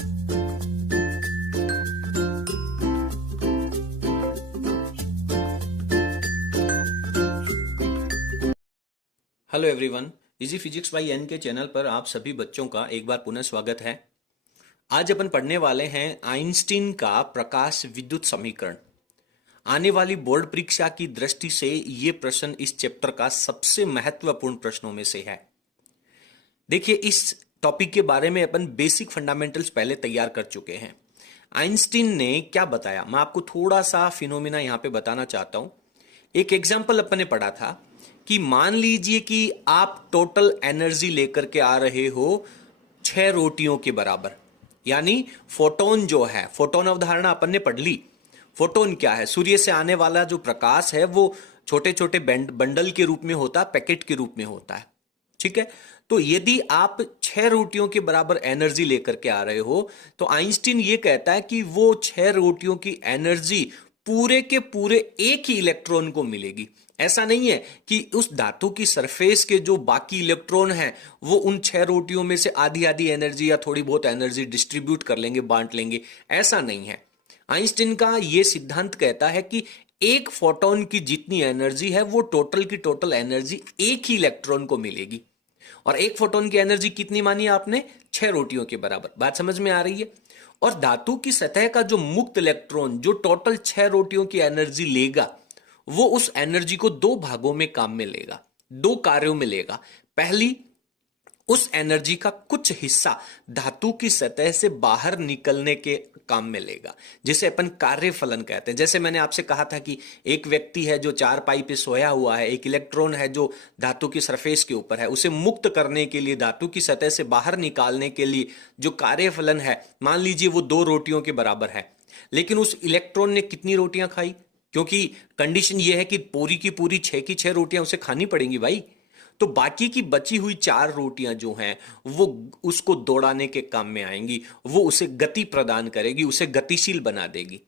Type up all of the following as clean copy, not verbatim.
Hello everyone, easy physics by N K channel पर आप सभी बच्चों का एक बार पुनः स्वागत है। आज अपन पढ़ने वाले हैं आइंस्टीन का प्रकाश विद्युत समीकरण। आने वाली बोर्ड परीक्षा की दृष्टि से ये प्रश्न इस चैप्टर का सबसे महत्वपूर्ण प्रश्नों में से है। देखिए, इस टॉपिक के बारे में अपन बेसिक फंडामेंटल्स पहले तैयार कर चुके हैं। आइंस्टीन ने क्या बताया, मैं आपको थोड़ा सा फिनोमिना यहां पे बताना चाहता हूं। एक एग्जाम्पल अपन ने पढ़ा था कि मान लीजिए कि आप टोटल एनर्जी लेकर के आ रहे हो 6 रोटियों के बराबर, यानी फोटोन जो है, फोटोन अवधारणा अपन ने पढ़ ली। फोटोन क्या है? सूर्य से आने वाला जो प्रकाश है वो छोटे छोटे बंडल के रूप में होता है, पैकेट के रूप में होता है। ठीक है, तो यदि आप 6 रोटियों के बराबर एनर्जी लेकर के आ रहे हो तो आइंस्टीन ये कहता है कि वो 6 रोटियों की एनर्जी पूरे के पूरे एक ही इलेक्ट्रॉन को मिलेगी। ऐसा नहीं है कि उस धातु की सरफेस के जो बाकी इलेक्ट्रॉन हैं वो उन 6 रोटियों में से आधी आधी एनर्जी या थोड़ी बहुत एनर्जी डिस्ट्रीब्यूट कर लेंगे, बांट लेंगे, ऐसा नहीं है। आइंस्टीन का यह सिद्धांत कहता है कि एक फोटोन की जितनी एनर्जी है वो टोटल की टोटल एनर्जी एक ही इलेक्ट्रॉन को मिलेगी। और एक फोटोन की एनर्जी कितनी मानी आपने? 6 रोटियों के बराबर। बात समझ में आ रही है? और धातु की सतह का जो मुक्त इलेक्ट्रॉन जो टोटल 6 रोटियों की एनर्जी लेगा, वो उस एनर्जी को 2 भागों में काम में लेगा, 2 कार्यों में लेगा। पहली, उस एनर्जी का कुछ हिस्सा धातु की सतह से बाहर निकलने के काम में लेगा, जिसे अपन कार्यफलन कहते हैं। जैसे मैंने आपसे कहा था कि एक व्यक्ति है जो चारपाई पे सोया हुआ है, एक इलेक्ट्रॉन है जो धातु की सरफेस के ऊपर है, उसे मुक्त करने के लिए, धातु की सतह से बाहर निकालने के लिए जो कार्यफलन है, मान लीजिए वो 2 रोटियों के बराबर है। लेकिन उस इलेक्ट्रॉन ने कितनी रोटियां खाई? क्योंकि कंडीशन ये है कि पूरी की पूरी 6 की 6 रोटियां उसे खानी पड़ेंगी भाई। तो बाकी की बची हुई 4 रोटियां जो हैं वो उसको दौड़ाने के काम में आएंगी, वो उसे गति प्रदान करेगी, उसे गतिशील बना देगी।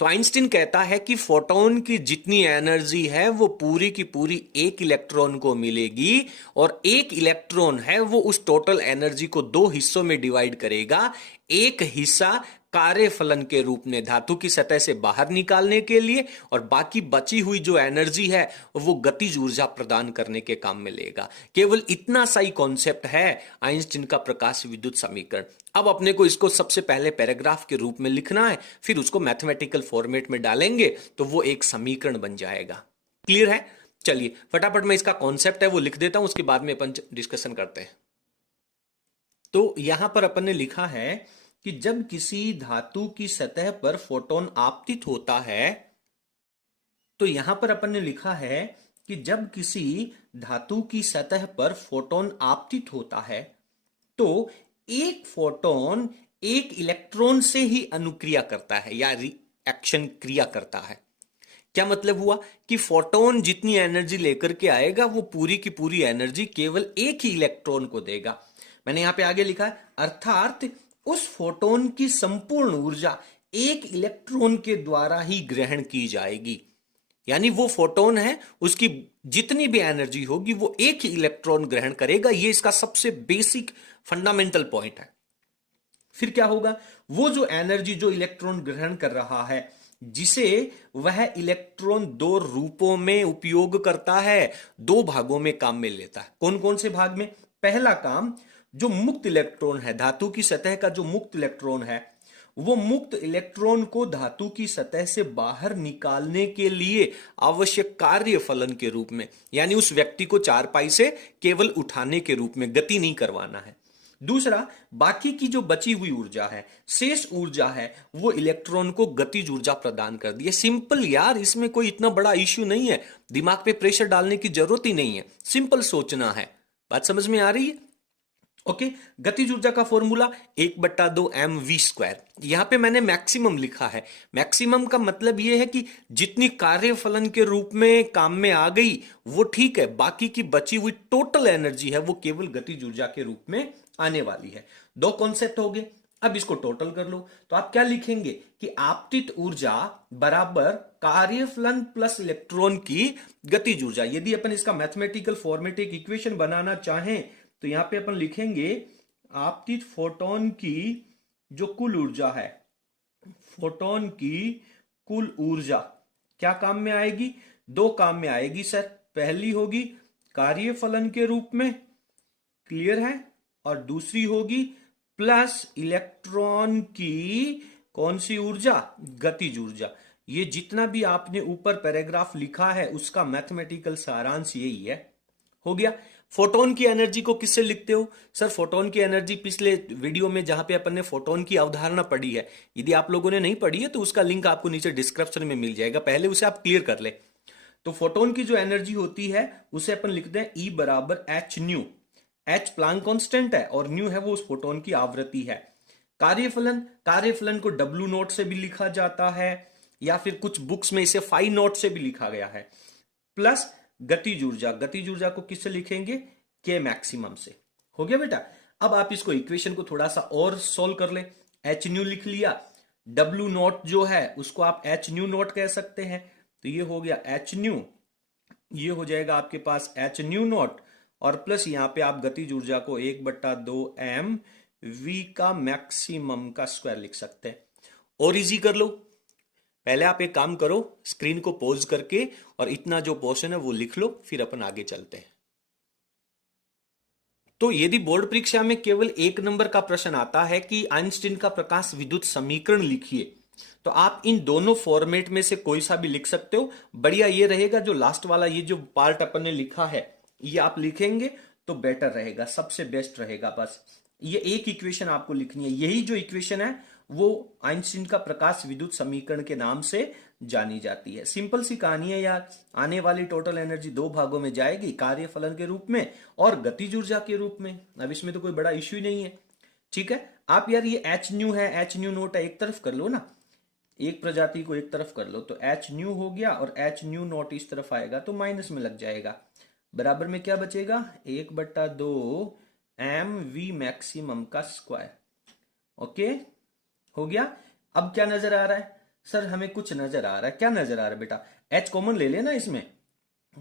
तो आइंस्टीन कहता है कि फोटोन की जितनी एनर्जी है वो पूरी की पूरी एक इलेक्ट्रॉन को मिलेगी, और एक इलेक्ट्रॉन है वो उस टोटल एनर्जी को 2 हिस्सों में डिवाइड करेगा। एक हिस्सा कार्यफलन के रूप में धातु की सतह से बाहर निकालने के लिए, और बाकी बची हुई जो एनर्जी है वो गतिज ऊर्जा प्रदान करने के काम में लेगा। केवल इतना सा ही कॉन्सेप्ट है आइंस्टीन का प्रकाश विद्युत समीकरण। अब अपने को इसको सबसे पहले पैराग्राफ के रूप में लिखना है, फिर उसको मैथमेटिकल फॉर्मेट में डालेंगे तो वो एक समीकरण बन जाएगा। क्लियर है? चलिए फटाफट मैं इसका कॉन्सेप्ट है वो लिख देता हूं, उसके बाद में अपन डिस्कशन करते हैं। तो यहां पर अपन ने लिखा है कि जब किसी धातु की सतह पर फोटोन आपतित होता है, तो यहां पर अपन ने लिखा है कि जब किसी धातु की सतह पर फोटोन आपतित होता है तो एक फोटोन एक इलेक्ट्रॉन से ही अनुक्रिया करता है या रिएक्शन क्रिया करता है। क्या मतलब हुआ कि फोटोन जितनी एनर्जी लेकर के आएगा वो पूरी की पूरी एनर्जी केवल एक ही इलेक्ट्रॉन को देगा। मैंने यहां पे आगे लिखा है, अर्थात उस फोटोन की संपूर्ण ऊर्जा एक इलेक्ट्रॉन के द्वारा ही ग्रहण की जाएगी। यानी वो फोटोन है, उसकी जितनी भी एनर्जी होगी वो एक ही इलेक्ट्रॉन ग्रहण करेगा। ये इसका सबसे बेसिक फंडामेंटल पॉइंट है। फिर क्या होगा? वो जो एनर्जी जो इलेक्ट्रॉन ग्रहण कर रहा है, जिसे वह इलेक्ट्रॉन 2 रूपों में उपयोग करता है, 2 भागों में काम में लेता है। कौन कौन से भाग में? पहला काम, जो मुक्त इलेक्ट्रॉन है, धातु की सतह का जो मुक्त इलेक्ट्रॉन है, वो मुक्त इलेक्ट्रॉन को धातु की सतह से बाहर निकालने के लिए आवश्यक कार्य फलन के रूप में, यानी उस व्यक्ति को चारपाई से केवल उठाने के रूप में, गति नहीं करवाना है। दूसरा, बाकी की जो बची हुई ऊर्जा है, शेष ऊर्जा है, वो इलेक्ट्रॉन को गतिज ऊर्जा प्रदान कर दी है। सिंपल यार, इसमें कोई इतना बड़ा इश्यू नहीं है, दिमाग पे प्रेशर डालने की जरूरत ही नहीं है, सिंपल सोचना है। बात समझ में आ रही है? ओके, गतिज ऊर्जा का फॉर्मूला 1/2 mv²। यहां पे मैंने मैक्सिमम लिखा है। मैक्सिमम का मतलब यह है कि जितनी कार्यफलन के रूप में काम में आ गई वो ठीक है, बाकी की बची हुई टोटल एनर्जी है वो केवल गतिज ऊर्जा के रूप में आने वाली है। 2 कॉन्सेप्ट हो गए। अब इसको टोटल कर लो तो आप क्या लिखेंगे कि आपतित ऊर्जा बराबर कार्यफलन प्लस इलेक्ट्रॉन की गतिज ऊर्जा। यदि अपन इसका मैथमेटिकल फॉर्मेट एक इक्वेशन बनाना चाहें तो यहां पे अपन लिखेंगे आपतित फोटोन की जो कुल ऊर्जा है, फोटोन की कुल ऊर्जा क्या काम में आएगी? दो काम में आएगी सर। पहली होगी कार्यफलन के रूप में, क्लियर है, और दूसरी होगी प्लस इलेक्ट्रॉन की कौन सी ऊर्जा? गतिज ऊर्जा। ये जितना भी आपने ऊपर पैराग्राफ लिखा है उसका मैथमेटिकल सारांश यही है। हो गया। फोटोन की एनर्जी को किससे लिखते हो? सर फोटोन की एनर्जी पिछले वीडियो में जहां पे अपन ने फोटोन की अवधारणा पढ़ी है, यदि आप लोगों ने नहीं पढ़ी है तो उसका लिंक आपको नीचे डिस्क्रिप्शन में मिल जाएगा, पहले उसे आप क्लियर कर ले। तो फोटोन की जो एनर्जी होती है उसे अपन लिखते हैं E बराबर H new. H Planck constant है और न्यू है वो उस फोटोन की आवृत्ति है। कार्यफलन, कार्यफलन को डब्ल्यू नॉट से भी लिखा जाता है या फिर कुछ बुक्स में इसे फाई नॉट से भी लिखा गया है। प्लस गतिज ऊर्जा, गतिज ऊर्जा को किससे लिखेंगे? के मैक्सिमम से। हो गया बेटा। अब आप इसको इक्वेशन को थोड़ा सा और सोल्व कर ले। एच न्यू लिख लिया, डब्ल्यू नॉट जो है उसको आप एच न्यू नॉट कह सकते हैं, तो ये हो गया एच न्यू, ये हो जाएगा आपके पास एच न्यू नॉट, और प्लस यहां पे आप गतिज ऊर्जा को 1/2 mv का मैक्सिमम का स्क्वायर लिख सकते हैं। और इजी कर लो। पहले आप एक काम करो, स्क्रीन को पॉज करके और इतना जो पोर्शन है वो लिख लो, फिर अपन आगे चलते हैं। तो यदि बोर्ड परीक्षा में केवल एक नंबर का प्रश्न आता है कि आइंस्टीन का प्रकाश विद्युत समीकरण लिखिए, तो आप इन दोनों फॉर्मेट में से कोई सा भी लिख सकते हो। बढ़िया ये रहेगा जो लास्ट वाला ये जो पार्ट अपन ने लिखा है ये आप लिखेंगे तो बेटर रहेगा, सबसे बेस्ट रहेगा। बस ये एक इक्वेशन आपको लिखनी है, यही जो इक्वेशन है वो आइंस्टीन का प्रकाश विद्युत समीकरण के नाम से जानी जाती है। सिंपल सी कहानी है यार। आने वाली टोटल एनर्जी दो भागों में जाएगी, कार्यफलन के रूप में और गतिज ऊर्जा के रूप में। अब इसमें तो कोई बड़ा इश्यू नहीं है, ठीक है। आप यार ये एच न्यू है, एच न्यू नोट है, एक तरफ कर लो ना, एक प्रजाति को एक तरफ कर लो, तो एच न्यू हो गया और एच न्यू नोट इस तरफ आएगा तो माइनस में लग जाएगा। बराबर में क्या बचेगा? 1/2 mv मैक्सिमम का स्क्वायर। ओके, हो गया। अब क्या नजर आ रहा है? सर हमें कुछ नजर आ रहा है। क्या नजर आ रहा है बेटा? h कॉमन ले लेना इसमें,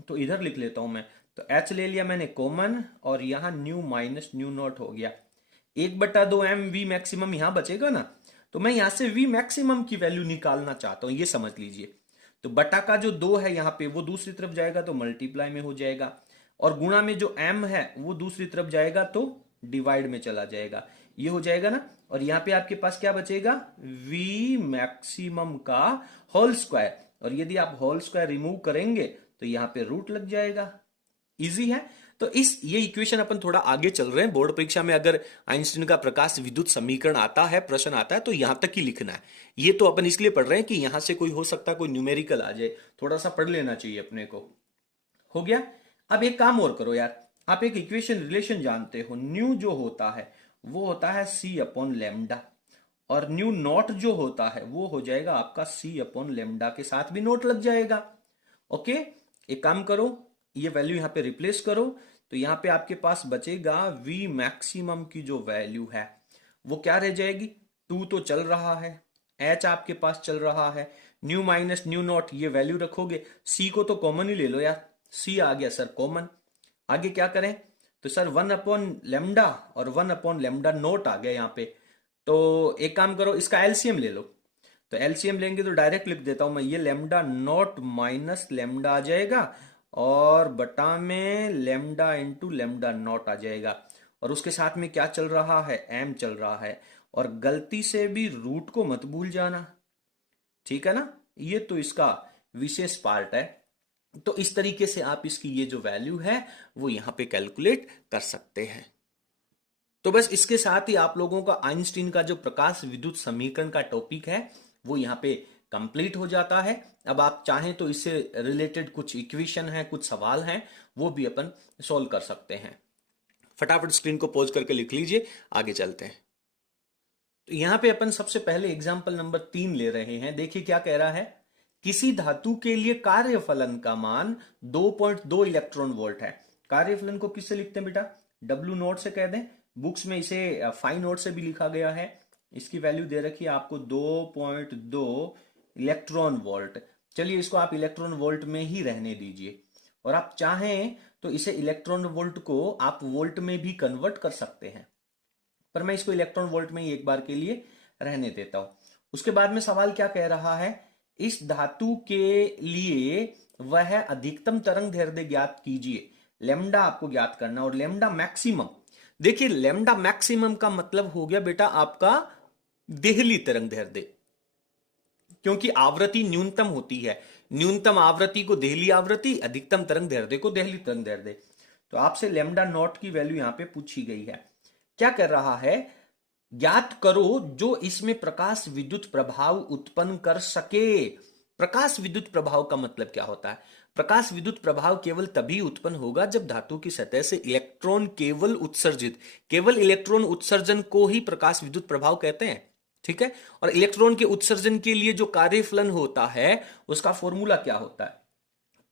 तो इधर लिख लेता हूं मैं। तो h ले लिया मैंने कॉमन और यहां न्यू माइनस न्यू नॉट हो गया। 1/2 mv मैक्सिमम यहां बचेगा ना, तो मैं यहां से v मैक्सिमम की वैल्यू निकालना चाहता हूं, ये समझ लीजिए। तो बटा का जो 2 है यहां पे वो दूसरी तरफ जाएगा तो मल्टीप्लाई में हो जाएगा, और गुणा में जो m है वो दूसरी तरफ जाएगा तो डिवाइड में चला जाएगा, ये हो जाएगा ना। और यहां पे आपके पास क्या बचेगा? v मैक्सिमम का होल स्क्वायर, और यदि आप होल स्क्वायर रिमूव करेंगे तो यहां पे रूट लग जाएगा। इजी है। तो ये इक्वेशन अपन थोड़ा आगे चल रहे हैं। बोर्ड परीक्षा में अगर आइंस्टीन का प्रकाश विद्युत समीकरण आता है, प्रश्न आता है, तो यहां तक ही लिखना है। ये तो अपन इसलिए पढ़ रहे हैं कि यहां से कोई हो सकता है कोई न्यूमेरिकल आ जाए, थोड़ा सा पढ़ लेना चाहिए अपने को। हो गया। अब एक काम और करो यार, आप एक इक्वेशन रिलेशन जानते हो, न्यू जो होता है वो होता है c/λ, और न्यू नॉट जो होता है वो हो जाएगा आपका c/λ के साथ भी नोट लग जाएगा। ओके, एक काम करो, ये वैल्यू यहां पे रिप्लेस करो, तो यहां पे आपके पास बचेगा v मैक्सिमम की जो वैल्यू है वो क्या रह जाएगी? 2 तो चल रहा है, h आपके पास चल रहा है, न्यू माइनस न्यू नॉट ये वैल्यू रखोगे, c को तो कॉमन ही ले लो यार, c आ गया सर कॉमन। आगे क्या करें? तो सर 1/λ और 1/λ नोट आ गया यहाँ पे। तो एक काम करो, इसका एलसीएम ले लो। तो एलसीएम लेंगे तो डायरेक्ट लिख देता हूं मैं, ये लैम्डा नॉट माइनस लैम्डा आ जाएगा और बटा में लैम्डा इंटू लैम्डा नॉट आ जाएगा। और उसके साथ में क्या चल रहा है? एम चल रहा है, और गलती से भी रूट को मत भूल जाना, ठीक है ना। ये तो इसका विशेष पार्ट है। तो इस तरीके से आप इसकी ये जो वैल्यू है वो यहां पे कैलकुलेट कर सकते हैं। तो बस इसके साथ ही आप लोगों का आइंस्टीन का जो प्रकाश विद्युत समीकरण का टॉपिक है वो यहां पे कंप्लीट हो जाता है। अब आप चाहें तो इससे रिलेटेड कुछ इक्वेशन है, कुछ सवाल हैं, वो भी अपन सॉल्व कर सकते हैं। फटाफट स्क्रीन को पॉज करके लिख लीजिए, आगे चलते हैं। तो यहां पे अपन सबसे पहले एग्जाम्पल नंबर 3 ले रहे हैं। देखिए क्या कह रहा है, किसी धातु के लिए कार्यफलन का मान 2.2 इलेक्ट्रॉन वोल्ट है। कार्यफलन को किससे लिखते हैं बेटा? डब्ल्यू नोट से कह दें, बुक्स में इसे फाई नोट से भी लिखा गया है। इसकी वैल्यू दे रखी है आपको 2.2 इलेक्ट्रॉन वोल्ट। चलिए इसको आप इलेक्ट्रॉन वोल्ट में ही रहने दीजिए, और आप चाहें तो इसे इलेक्ट्रॉन वोल्ट को आप वोल्ट में भी कन्वर्ट कर सकते हैं, पर मैं इसको इलेक्ट्रॉन वोल्ट में ही एक बार के लिए रहने देता हूं। उसके बाद में सवाल क्या कह रहा है, इस धातु के लिए वह अधिकतम तरंग दैर्ध्य ज्ञात कीजिए। लेमडा आपको ज्ञात करना और लेमडा मैक्सिमम। देखिए लेमडा मैक्सिमम का मतलब हो गया बेटा आपका देहली तरंग दैर्ध्य, क्योंकि आवृत्ति न्यूनतम होती है, न्यूनतम आवृत्ति को देहली आवृत्ति, अधिकतम तरंग दैर्ध्य को देहली तरंग दैर्ध्य। तो आपसे लेमडा नॉट की वैल्यू यहां पे पूछी गई है। क्या कर रहा है, ज्ञात करो जो इसमें प्रकाश विद्युत प्रभाव उत्पन्न कर सके। प्रकाश विद्युत प्रभाव का मतलब क्या होता है, प्रकाश विद्युत प्रभाव केवल तभी उत्पन्न होगा जब धातु की सतह से इलेक्ट्रॉन केवल इलेक्ट्रॉन उत्सर्जन को ही प्रकाश विद्युत प्रभाव कहते हैं। ठीक है, और इलेक्ट्रॉन के उत्सर्जन के लिए जो कार्यफलन होता है उसका फॉर्मूला क्या होता है,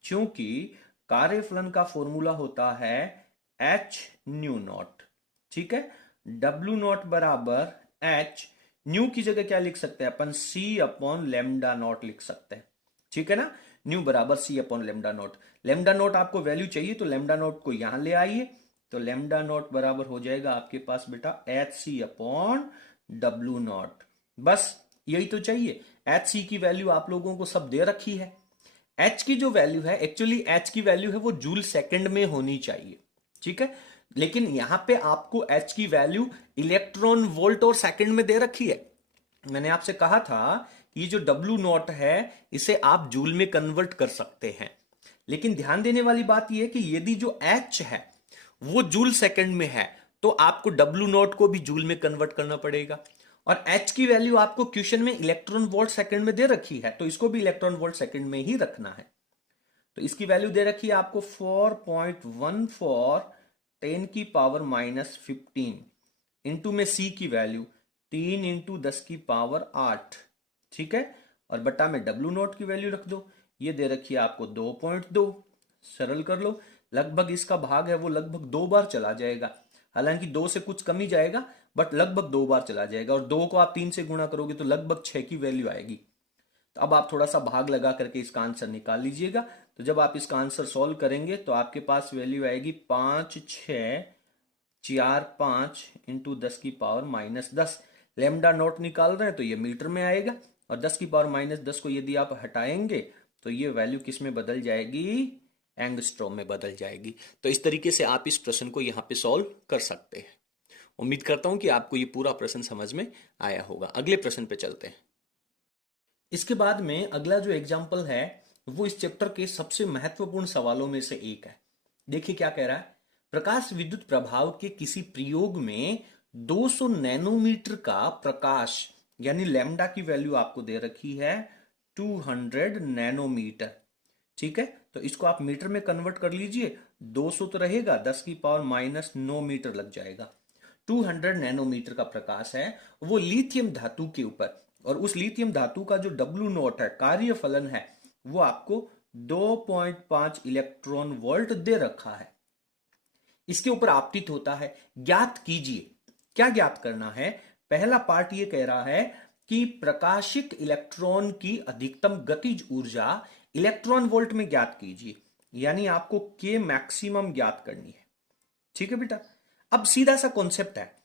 क्योंकि कार्यफलन का फॉर्मूला होता है एच न्यू नॉट। ठीक है, डब्ल्यू नॉट बराबर एच, न्यू की जगह क्या लिख सकते हैं अपन, सी अपॉन लेमडा नॉट लिख सकते हैं। ठीक है ना, न्यू बराबर C upon lambda naught. Lambda naught आपको वैल्यू चाहिए तो लेमडा नॉट को यहां ले आइए, तो लेमडा नॉट बराबर हो जाएगा आपके पास बेटा H C upon W naught. बस यही तो चाहिए। एच सी की वैल्यू आप लोगों को सब दे रखी है। एच की जो वैल्यू है, एक्चुअली एच की वैल्यू है वो जूल सेकंड में होनी चाहिए। ठीक है, लेकिन यहां पे आपको एच की वैल्यू इलेक्ट्रॉन वोल्ट और सेकंड में दे रखी है। मैंने आपसे कहा था कि ये जो डब्ल्यू नॉट है इसे आप जूल में कन्वर्ट कर सकते हैं, लेकिन ध्यान देने वाली बात यह है कि यदि जो एच है वो जूल सेकंड में है तो आपको डब्ल्यू नॉट को भी जूल में कन्वर्ट करना पड़ेगा। और एच की वैल्यू आपको क्वेश्चन में इलेक्ट्रॉन वोल्ट सेकंड में दे रखी है, तो इसको भी इलेक्ट्रॉन वोल्ट सेकंड में ही रखना है। तो इसकी वैल्यू दे रखी है आपको 4.14 10 की पावर -15 इंटू में सी की वैल्यू 3 इंटू 10 की पावर 8। ठीक है, और बटा में डब्ल्यू नॉट की वैल्यू रख दो, ये दे रखी है आपको 2.2। सरल कर लो, लगभग इसका भाग है वो लगभग 2 बार चला जाएगा, हालांकि 2 से कुछ कम ही जाएगा बट लगभग 2 बार चला जाएगा, और 2 को आप 3 से गुणा करोगे तो लगभग 6 की वैल्यू आएगी। तो अब आप थोड़ा सा भाग लगा करके इसका आंसर निकाल लीजिएगा। तो जब आप इसका आंसर सॉल्व करेंगे तो आपके पास वैल्यू आएगी 5,6,4,5 इंटू 10 की पावर -10। लेमडा नॉट निकाल रहे हैं तो ये मीटर में आएगा, और 10 की पावर -10 को यदि आप हटाएंगे तो ये वैल्यू किस में बदल जाएगी, एंगस्ट्रॉम में बदल जाएगी। तो इस तरीके से आप इस प्रश्न को यहाँ पे सॉल्व कर सकते हैं। उम्मीद करता हूं कि आपको ये पूरा प्रश्न समझ में आया होगा। अगले प्रश्न पे चलते हैं। इसके बाद में अगला जो एग्जाम्पल है वो इस चैप्टर के सबसे महत्वपूर्ण सवालों में से एक है। देखिए क्या कह रहा है, प्रकाश विद्युत प्रभाव के किसी प्रयोग में 200 नैनोमीटर का प्रकाश, यानी लैम्डा की वैल्यू आपको दे रखी है 200 नैनोमीटर। ठीक है, तो इसको आप मीटर में कन्वर्ट कर लीजिए, 200 तो रहेगा, 10 की पावर -9 मीटर लग जाएगा। 200 नैनोमीटर का प्रकाश है वो लिथियम धातु के ऊपर, और उस लिथियम धातु का जो डब्ल्यू नॉट है, कार्य फलन है, वो आपको 2.5 इलेक्ट्रॉन वोल्ट दे रखा है। इसके ऊपर आपतित होता है, ज्ञात कीजिए। क्या ज्ञात करना है, पहला पार्ट ये कह रहा है कि प्रकाशित इलेक्ट्रॉन की अधिकतम गतिज ऊर्जा इलेक्ट्रॉन वोल्ट में ज्ञात कीजिए, यानी आपको के मैक्सिमम ज्ञात करनी है। ठीक है बेटा, अब सीधा सा कॉन्सेप्ट है,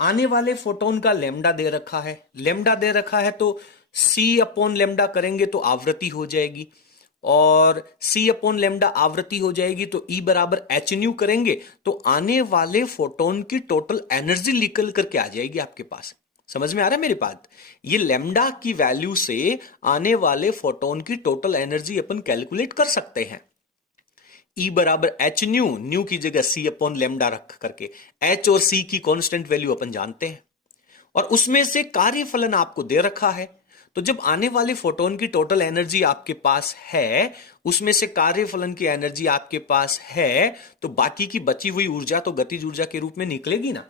आने वाले फोटोन का लेमडा दे रखा है, लेमडा दे रखा है तो सी अपॉन लेमडा करेंगे तो आवृत्ति हो जाएगी, और सी अपॉन लेमडा आवृत्ति हो जाएगी तो ई बराबर एच न्यू करेंगे तो आने वाले फोटोन की टोटल एनर्जी निकल करके आ जाएगी आपके पास। समझ में आ रहा है मेरी बात, ये लेमडा की वैल्यू से आने वाले फोटोन की टोटल एनर्जी अपन कैलकुलेट कर सकते हैं। ई बराबर एच न्यू, न्यू की जगह सी अपॉन लेमडा रख करके, एच और सी की कांस्टेंट वैल्यू अपन जानते हैं, और उसमें से कार्यफलन आपको दे रखा है। तो जब आने वाले फोटोन की टोटल एनर्जी आपके पास है, उसमें से कार्यफलन की एनर्जी आपके पास है, तो बाकी की बची हुई ऊर्जा तो गतिज ऊर्जा के रूप में निकलेगी ना।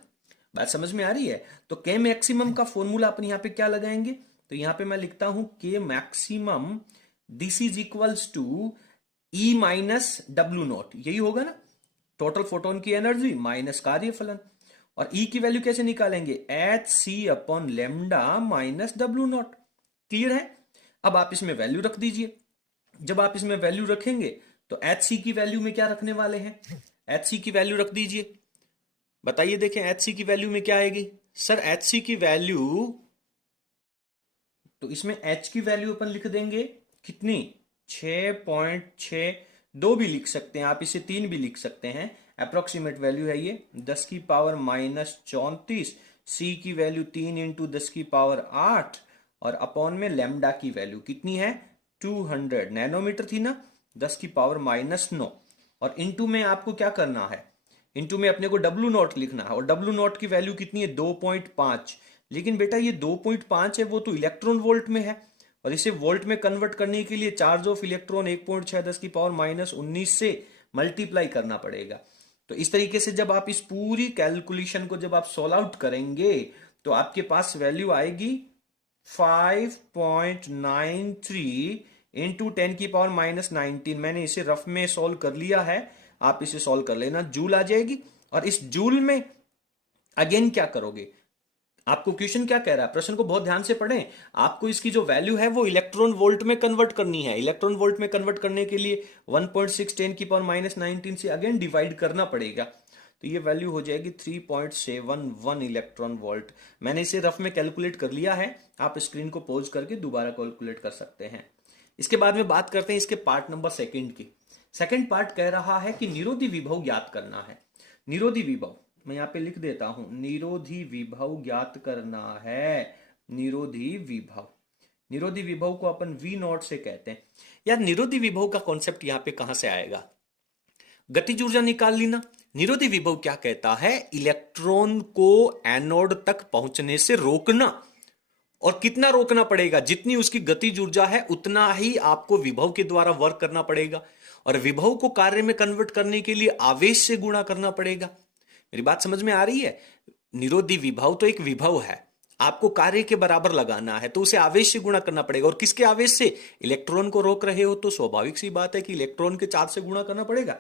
बात समझ में आ रही है? तो के मैक्सिमम का फॉर्मूला अपन यहां पे क्या लगाएंगे, तो यहां पे मैं लिखता हूं K maximum this is equals to E minus W naught, यही होगा ना, टोटल फोटोन की एनर्जी माइनस कार्यफलन। और ई की वैल्यू कैसे निकालेंगे, H C upon lambda minus W naught. Clear है? अब आप इसमें वैल्यू रख दीजिए। जब आप इसमें वैल्यू रखेंगे तो एच सी की वैल्यू में क्या रखने वाले हैं, एच सी की वैल्यू रख दीजिए। बताइए, देखें एच सी की वैल्यू में क्या आएगी। सर एच सी की वैल्यू तो इसमें h की वैल्यू अपन लिख देंगे कितनी, 6.62 भी लिख सकते हैं आप, इसे 3 भी लिख सकते हैं। अप्रोक्सीमेट वैल्यू है ये 10 की पावर -34, c की वैल्यू 3 इंटू 10 की पावर 8 और अपॉन में लैम्डा की वैल्यू कितनी है 200 नैनोमीटर थी ना, 10 की पावर -9 और इंटू में आपको क्या करना है, इंटू में अपने को डब्ल्यू नॉट लिखना है और डब्ल्यू नॉट की वैल्यू कितनी है 2.5। लेकिन बेटा ये 2.5 है वो तो इलेक्ट्रॉन वोल्ट में है और इसे वोल्ट में कन्वर्ट करने के लिए चार्ज ऑफ इलेक्ट्रॉन 1.6 10 की पावर -19 से मल्टीप्लाई करना पड़ेगा। तो इस तरीके से जब आप इस पूरी कैलकुलेशन को जब आप सॉल्व आउट करेंगे तो आपके पास वैल्यू आएगी 5.93 इंटू 10 की पावर -19। मैंने इसे रफ में सॉल्व कर लिया है, आप इसे सॉल्व कर लेना, जूल आ जाएगी। और इस जूल में अगेन क्या करोगे, आपको क्वेश्चन क्या कह रहा है, प्रश्न को बहुत ध्यान से पढ़ें। आपको इसकी जो वैल्यू है वो इलेक्ट्रॉन वोल्ट में कन्वर्ट करनी है। इलेक्ट्रॉन वोल्ट में कन्वर्ट करने के लिए 1.6 10 की पावर -19 से अगेन डिवाइड करना पड़ेगा। तो ये वैल्यू हो जाएगी 3.71 इलेक्ट्रॉन वोल्ट। मैंने इसे रफ में कैलकुलेट कर लिया है, आप स्क्रीन को पॉज करके दोबारा कैलकुलेट कर सकते हैं। इसके बाद में बात करते हैं इसके पार्ट नंबर सेकंड की। सेकंड पार्ट कह रहा है कि निरोधी विभव ज्ञात करना है। निरोधी विभव मैं यहां पे लिख देता हूं, निरोधी विभव ज्ञात करना है। निरोधी विभव, निरोधी विभव को अपन वी नॉट से कहते हैं। यार निरोधी विभव का कॉन्सेप्ट यहां पे कहां से आएगा, गतिज ऊर्जा निकाल ली ना। निरोधी विभव क्या कहता है, इलेक्ट्रॉन को एनोड तक पहुंचने से रोकना। और कितना रोकना पड़ेगा, जितनी उसकी गतिज ऊर्जा है उतना ही आपको विभव के द्वारा वर्क करना पड़ेगा और विभव को कार्य में कन्वर्ट करने के लिए आवेश से गुणा करना पड़ेगा। मेरी बात समझ में आ रही है। निरोधी विभव तो एक विभव है, आपको कार्य के बराबर लगाना है तो उसे आवेश से गुणा करना पड़ेगा। और किसके आवेश से, इलेक्ट्रॉन को रोक रहे हो तो स्वाभाविक सी बात है कि इलेक्ट्रॉन के चार्ज से गुणा करना पड़ेगा।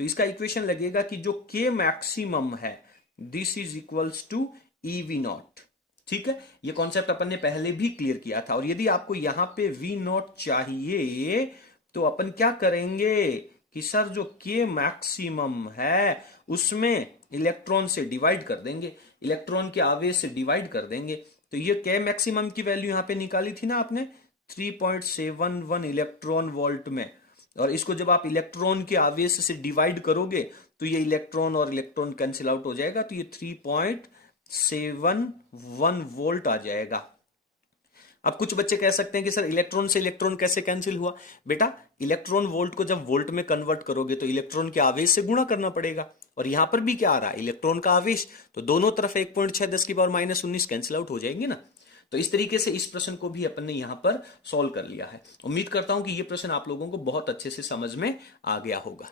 तो इसका इक्वेशन लगेगा कि जो के मैक्सिमम है this is equals to eV naught. ठीक है, ये कॉन्सेप्ट अपन ने पहले भी क्लियर किया था। और यदि आपको यहां पे वी नॉट चाहिए तो अपन क्या करेंगे कि सर जो के मैक्सिमम है उसमें इलेक्ट्रॉन से डिवाइड कर देंगे, इलेक्ट्रॉन के आवेश से डिवाइड कर देंगे। तो ये के मैक्सिमम की वैल्यू यहां पे निकाली थी ना आपने 3.71 इलेक्ट्रॉन वोल्ट में, और इसको जब आप इलेक्ट्रॉन के आवेश से डिवाइड करोगे तो ये इलेक्ट्रॉन और इलेक्ट्रॉन कैंसिल आउट हो जाएगा, तो ये 3.71 वोल्ट आ जाएगा। अब कुछ बच्चे कह सकते हैं कि सर इलेक्ट्रॉन से इलेक्ट्रॉन कैसे कैंसिल हुआ। बेटा इलेक्ट्रॉन वोल्ट को जब वोल्ट में कन्वर्ट करोगे तो इलेक्ट्रॉन के आवेश से गुणा करना पड़ेगा, और यहां पर भी क्या आ रहा है, इलेक्ट्रॉन का आवेश, तो दोनों तरफ 1.6 10 की पावर -19 कैंसिल आउट हो जाएंगे ना। तो इस तरीके से इस प्रश्न को भी अपन ने यहां पर सॉल्व कर लिया है। उम्मीद करता हूं कि यह प्रश्न आप लोगों को बहुत अच्छे से समझ में आ गया होगा।